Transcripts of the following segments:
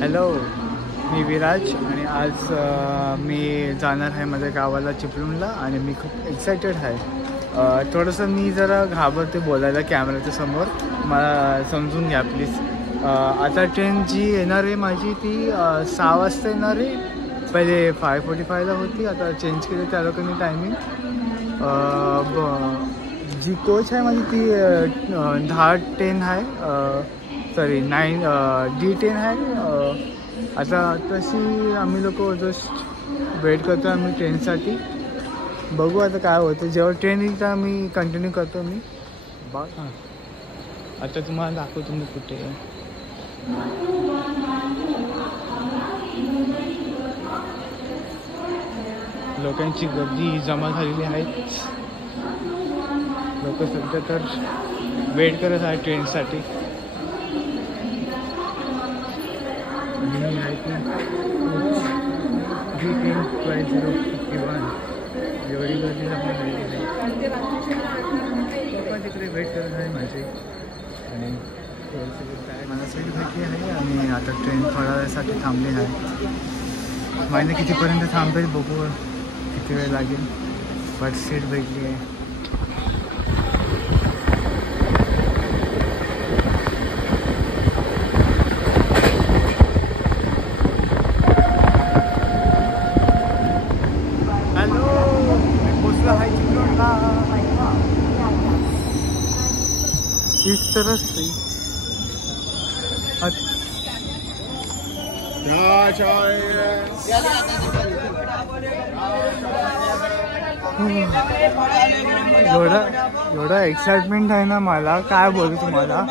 Hello, मी विराज आणि आज मी जाणार आहे माझ्या गावाला चिपळूणला आणि मी खूप एक्सायटेड आहे. थोडंसं मी जरा घाबरते बोलायला कॅमेऱ्याच्या समोर, मला समजून घ्या प्लीज. आता ट्रेन जी येणार आहे माझी ती 6 वाजता येणार आहे. पहिले 5:45ला होती, आता चेंज केली त्या लोकांनी टायमिंग. जी कोच आहे माझी ती 10:10 आहे, सॉरी 9 D10 आहे. आता तशी आम्ही लोक जस्ट वेट करतो आम्ही ट्रेनसाठी. बघू आता काय होतं, जेव्हा ट्रेन येईल तर आम्ही कंटिन्यू करतो. मी बघा आता तुम्हाला दाखवतो मी कुठे आहे. लोकांची गर्दी जमा झालेली आहे. लोक सध्या तर वेट करत आहे ट्रेनसाठी. एवढी गर्दी जमा झालेली आहे. तिकडे वेट करत आहे माझे आणि मला सीट भेटली आहे आणि आता ट्रेन थोड्या वेळासाठी थांबली आहे. माहिती कितीपर्यंत थांबेल बघू, किती वेळ लागेल, बट सीट भेटली आहे. इस तरह से एवढा एक्साइटमेंट आहे ना मला, काय बोलू तुम्हाला.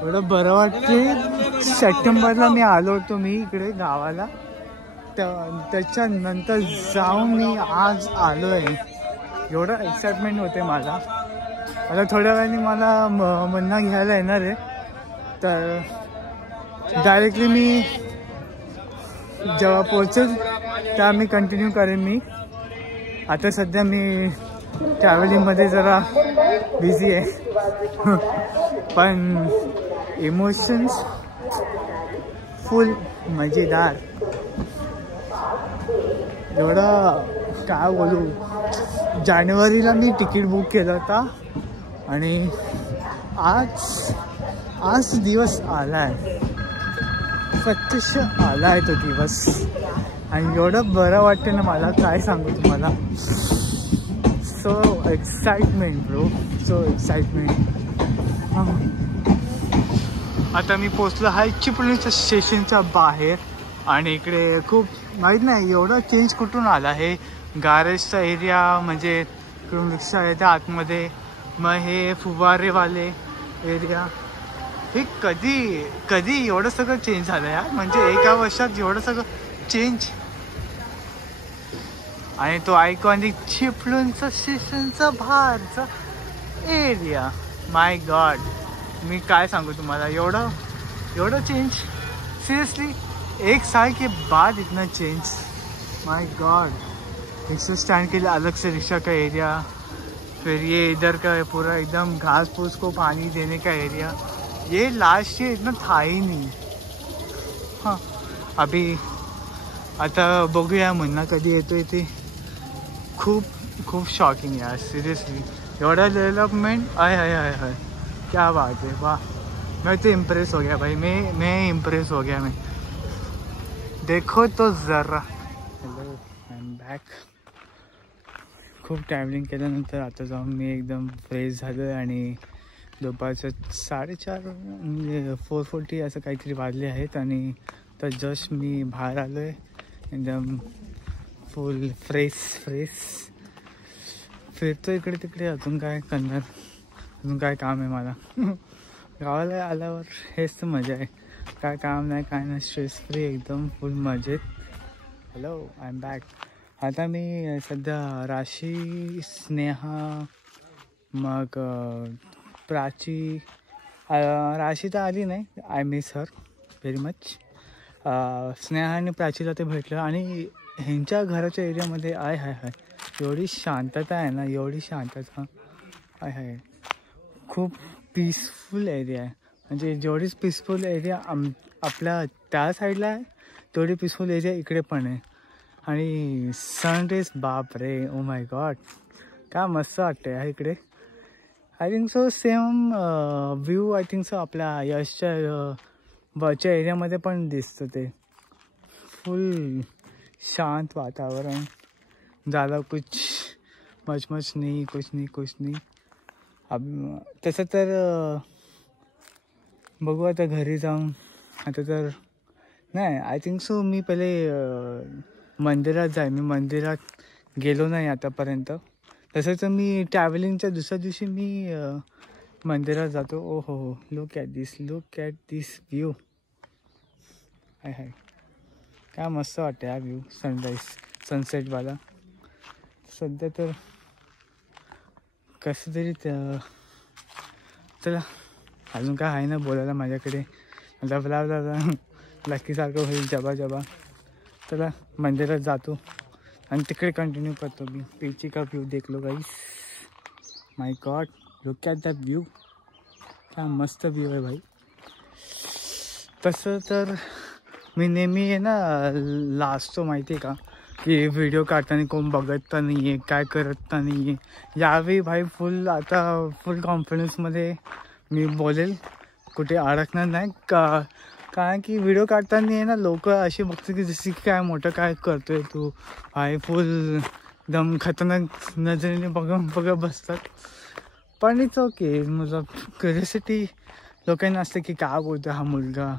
एवढं बरं वाटते. सप्टेंबरला मी आलो होतो मी इकडे गावाला, त्याच्यानंतर जाऊन मी आज आलो आहे. एवढं एक्साइटमेंट होते मला. आता थोड्या वेळाने मला मन्ना घ्यायला येणार आहे, तर डायरेक्टली मी जेव्हा पोहोचेल तेव्हा मी कंटिन्यू करेन. मी आता सध्या मी ट्रॅव्हलिंगमध्ये जरा बिझी आहे, पण इमोशन्स फुल मजेदार. एवढं काय बोलू. जानेवारीला मी तिकीट बुक केलं होता आणि आज दिवस आला आहे, प्रत्यक्ष आला आहे तो दिवस. आणि एवढं बरं वाटते ना मला, काय सांगू तुम्हाला. So excitement bro, so excitement. आता मी पोचलो आहे चिपळूणच्या स्टेशनच्या बाहेर आणि इकडे खूप माहीत नाही एवढं चेंज कुठून आला आहे. गॅरेजचा एरिया म्हणजे इकडून रिक्षा येते आतमध्ये, मग हे फुवारेवाले एरिया, हे कधी एवढं सगळं चेंज झालं यार. म्हणजे एका वर्षात एवढं सगळं चेंज. आणि तो आयकॉनिक चिपळूणचा स्टेशनचा बाहेरचा एरिया, माय गॉड, मी काय सांगू तुम्हाला. एवढं चेंज, सीरियसली 1 साल के बाद इतना चेंज, माय गॉड. रिक्शा स्टैंड के लिए अलग से रिक्शा का एरिया, फिर ये इधर का पूरा एकदम घास फूस को पानी देने का एरिया. ये लास्ट ईयर इतना था ही नहीं. हाँ, अभी आता बघूया मुन्ना कधी येतोय ते. खूप शॉकिंग यार, सिरियसली. एवढा डेवलपमेंट, हाय क्या बात है, वाह. मैं तो इम्प्रेस हो गया भाई, मैं इम्प्रेस हो गया. मैं देखो तो जरा. Hello, I am back. खूप ट्रॅव्हलिंग केल्यानंतर आता जाऊन मी एकदम फ्रेश झालो आणि दुपारचं 4:30 म्हणजे 4:40 असं काहीतरी वाजले आहेत आणि तर जस्ट मी बाहेर आलो आहे एकदम फुल फ्रेश. फिरतो इकडे तिकडे. अजून काय करणार, अजून काय काम आहे मला. गावाला आल्यावर हेच तर मजा आहे, काय काम नाही काय नाही, स्ट्रेस फ्री एकदम फुल मजेत. Hello, I am back. आता मी सध्या राशी, स्नेहा, मग प्राची. राशी तर आली नाही, I miss her very much. Sneha आणि प्राचीला ते भेटलं आणि ह्यांच्या घराच्या एरियामध्ये हाय एवढी शांतता आहे ना, एवढी शांतता आहे. खूप पीसफुल एरिया आहे, म्हणजे जेवढीच पीसफुल एरिया आपल्या त्या साईडला आहे तेवढी पीसफुल एरिया इकडे पण आहे. आणि सनराईज बाप रे, ओ माय गॉड, काय मस्त वाटतं आहे इकडे. I think so same view I think so आपल्या यशच्या वरच्या एरियामध्ये पण दिसतं. ते फुल शांत वातावरण ज़्यादा कुछ मच नहीं, कुछ नहीं. अब तसं तर बघू आता घरी जाऊन. आता तर नाही, आय थिंक सो मी पहिले मंदिरात जाईन. मी मंदिरात गेलो नाही आतापर्यंत. तसं तर मी ट्रॅव्हलिंगच्या दुसऱ्या दिवशी मी मंदिरात जातो. ओ हो, लुक ॲट दिस व्ह्यू. हाय काय मस्त वाटतं हा व्ह्यू, सनसेटवाला. सध्या तर कसं तरी चला, अजून काय आहे ना बोलायला माझ्याकडे. लवला लकीसारखं होईल जबा. चला मंदिरात जातो आणि तिकडे कंटिन्यू करतो मी. पीछे का व्ह्यू देख low guys. My God, look at that view. काय मस्त व्ह्यू आहे भाई. तसं तर मी नेहमी आहे ना लाजतो माहिती आहे का, की व्हिडिओ काढताना कोण बघत नाही आहे, काय करत नाही आहे. यावेळी भाई फुल कॉन्फिडन्समध्ये मी बोलेल, कुठे अडकणार नाही. कारण की व्हिडिओ काढताना आहे ना लोक अशी बघतात की जशी काय मोठं काय करतोय तू भाई. फुल एकदम खतरनाक नजरेने बघत बसतात. पण इट्स ओके. मतलब क्युरियोसिटी लोकांना असते की काय बोलतो हा मुलगा,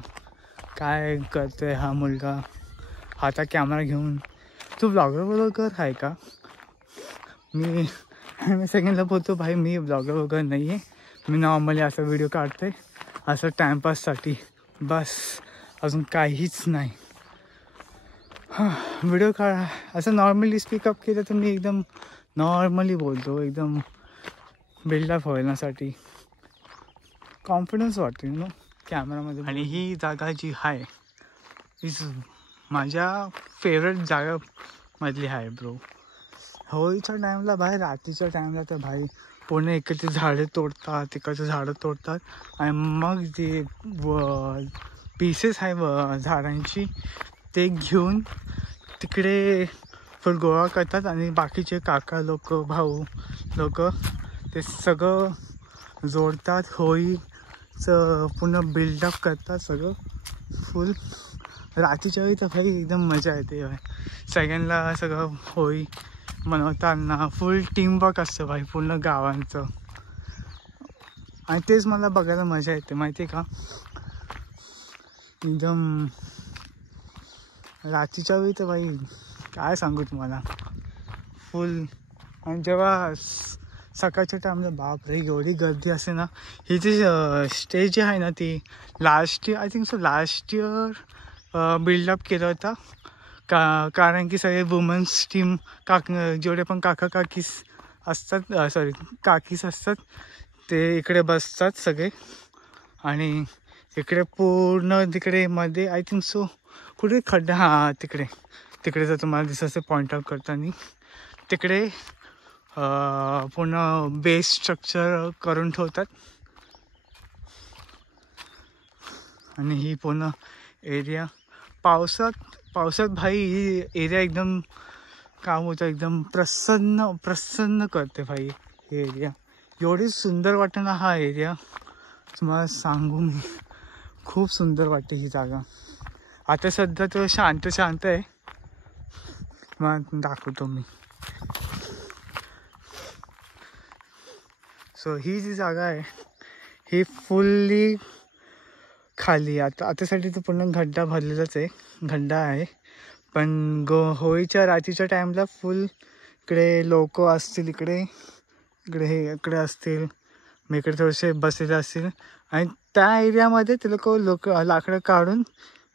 काय करतोय हा मुलगा हातात कॅमेरा घेऊन. तू ब्लॉगर आहे का? मी सेकंडला बोलतो भाई मी ब्लॉगर वगैरे नाही आहे. मी नॉर्मली असा व्हिडिओ काढते असं टाईमपाससाठी, बस, अजून काहीच नाही. व्हिडिओ असं नॉर्मली स्पीकअप केलं तर मी एकदम नॉर्मली बोलतो, एकदम बिल्डअप होण्यासाठी. कॉन्फिडन्स वाटते ना कॅमेरामध्ये. आणि ही जागा जी आहे इज माझ्या फेवरेट जागामधली आहे ब्रो. होळीच्या टाईमला बाहेर, रात्रीच्या टाईमला तर भाई पूर्ण इकडचे झाडं तोडतात, तिकडचे झाडं तोडतात आणि मग जे पीसेस आहे झाडांची ते घेऊन तिकडे फुल गोळा करतात आणि बाकीचे काका लोक, भाऊ लोक ते सगळं जोडतात. होळीचं पूर्ण बिल्डअप करतात सगळं फुल. रात्रीच्या वेळी तर भाई एकदम मजा येते. सगळ्यांना सगळं होळी मनवताना फुल टीमवर्क असतं भाई पूर्ण गावांचं. आणि तेच मला बघायला मजा येते माहिती आहे का. एकदम रात्रीच्या वेळी तर भाई काय सांगू तुम्हाला फुल. आणि जेव्हा सकाळच्या टाईमला बाप रे एवढी गर्दी असते ना. ही जी स्टेज जी आहे ना ती लास्ट इयर बिल्डअप केलं होता कारण की सगळे वुमन्स टीम जेवढे पण काकीस असतात ते इकडे बसतात सगळे. आणि इकडे पूर्ण तिकडे मध्ये आय थिंक सो कुठे खड्डा, हां तिकडे जर तुम्हाला दिसत असेल पॉईंट आउट करताना, तिकडे पूर्ण बेस स्ट्रक्चर करून ठेवतात. आणि ही पूर्ण एरिया पावसात भाई ही एरिया एकदम काम होतं, एकदम प्रसन्न करते भाई. ही एरिया एवढी सुंदर वाटते ना, हा एरिया तुम्हाला सांगू मी. खूप सुंदर वाटते ही जागा. आता सध्या तो शांत आहे. मग दाखवतो मी. सो ही जी जागा आहे ही फुल्ली खाली. आतासाठी तर पूर्ण खड्डा भरलेलाच आहे, खड्डा आहे. पण होळीच्या रात्रीच्या टाईमला फुल इकडे लोक असतील, इकडे असतील, मी इकडे थोडेसे बसलेले असतील. आणि त्या एरियामध्ये ते लोक लाकडं काढून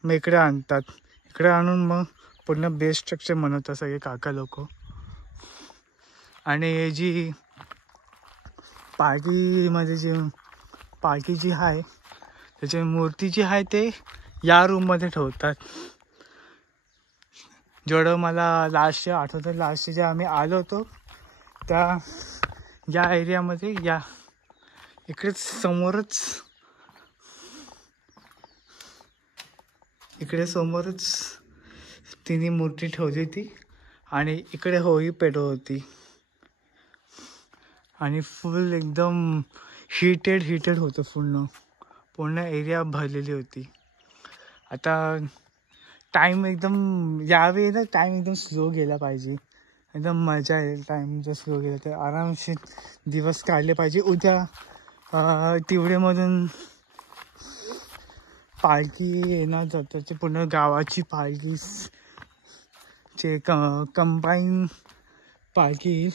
मग इकडे आणतात. इकडे आणून मग पूर्ण बेस स्ट्रक्चर बनवतात सगळे काका लोक. आणि जी पार्टी जी आहे त्याची मूर्ती जी आहे ते या रूममध्ये ठेवतात. जेवढं मला लास्ट इयर आठवतं, लास्ट इयर जेव्हा आम्ही आलो होतो त्या या एरियामध्ये इकडेच समोरच इकडे समोरच तिने मूर्ती ठेवली होती आणि इकडे होळी पेटवत होती आणि फुल एकदम हिटेड होतं. पूर्ण एरिया भरलेली होती. आता टाईम एकदम यावेळी ना टाईम एकदम स्लो गेला पाहिजे. एकदम मजा येईल. टाईम जर स्लो गेला तर आरामशीर दिवस काढले पाहिजे. उद्या तिवडेमधून पालखी येणार जातात. पूर्ण गावाची पालखी कंबाईन पालखी येईल.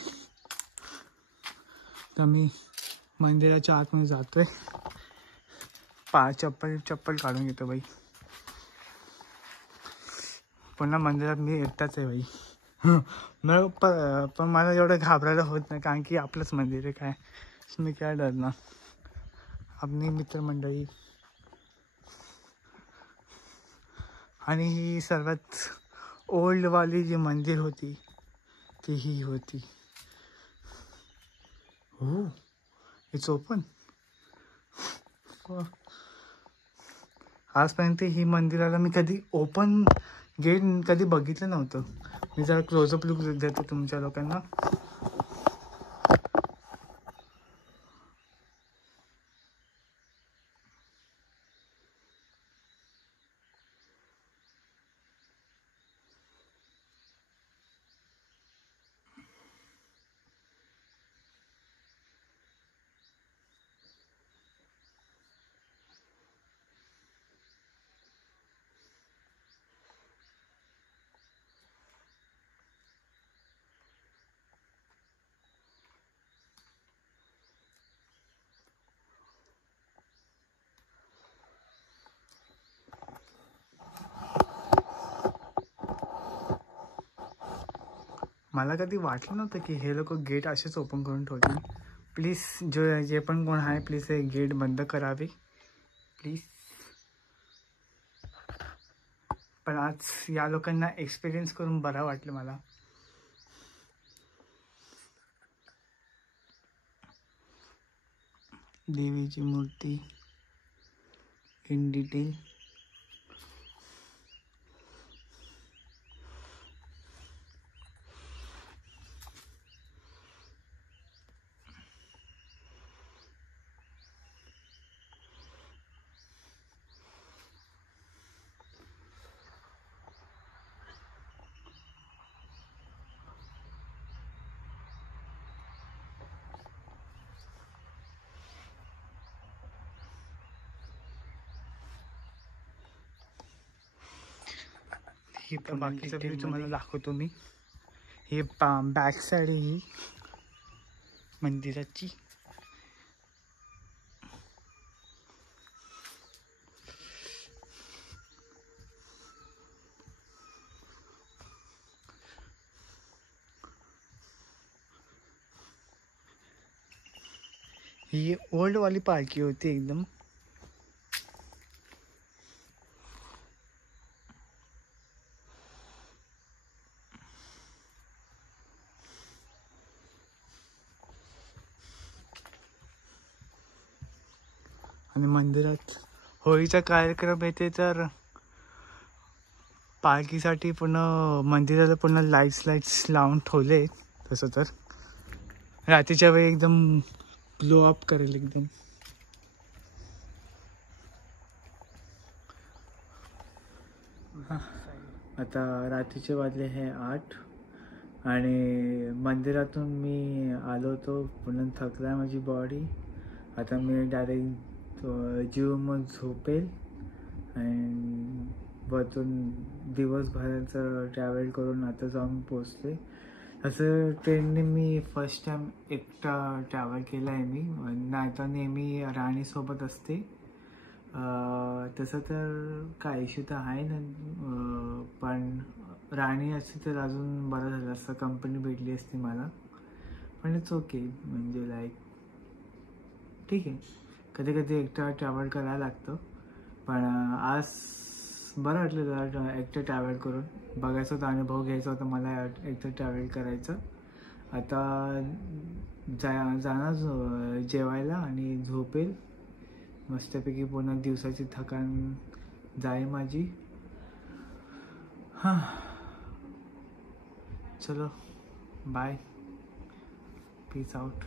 तर मी मंदिराच्या आतमध्ये जातोय. चप्पल काढून घेतो बाई. पुन्हा मंदिरात मी एकटाच आहे बाई. पण मला एवढं घाबरायला होत नाही, कारण की आपलंच मंदिर आहे. काय मी काय डरणार. आपली मित्रमंडळी आणि ही सर्वात ओल्डवाली जी मंदिर होती ती ही होती. हो, इट्स ओपन. आजपर्यंत ही मंदिराला मी कधी ओपन गेट कधी बघितलं नव्हतं. मी जरा क्लोजअप लुक देतो तुमच्या लोकांना. मला कधी वाटलं नव्हतं की हे लोक गेट असेच ओपन करून ठेवतील. प्लीज जे पण कोण आहे प्लीज हे गेट बंद करावे प्लीज. पण आज या लोकांना एक्सपिरियन्स करून बरा वाटलं मला. देवीची मूर्ती इन डिटेल. ही बाकीचा व्ह्यू तुम्हाला दाखवतो मी. ही बॅक साईड ही मंदिराची. ही ओल्ड वाली पालखी होती एकदम. आणि मंदिरात होळीचा कार्यक्रम येते तर पालखीसाठी पूर्ण मंदिराला पूर्ण लाईट्स लावून ठेवले. तसं तर रात्रीच्या वेळी एकदम ब्लो अप करेल एकदम. आता रात्रीचे वाजले हे 8 आणि मंदिरातून मी आलो होतो. पूर्ण थकला माझी बॉडी. आता मी डायरेक्ट जीवमग झोपेल आणि वरतून दिवसभराचं ट्रॅव्हल करून आता जाऊन पोचते. असं ट्रेनने मी फर्स्ट टाइम एकटा ट्रॅव्हल केला आहे मी. नाही तर नेहमी राणीसोबत असते. तसं तर काय इश्यू तर आहे ना, पण राणी असती तर अजून बरं झालं असतं. कंपनी भेटली असती मला. पण इट्स ओके. म्हणजे लाईक ठीक आहे. कधी कधी एकटा ट्रॅव्हल करायला लागतं. पण आज बरं वाटलं जरा एकटं ट्रॅव्हल करून. बघायचं होतं, अनुभव घ्यायचा होता मला एकटं ट्रॅव्हल करायचं. आता जाणार जेवायला आणि झोपेल मस्तपैकी. पूर्ण दिवसाची थकान जाईल माझी. चलो बाय, पीस आउट.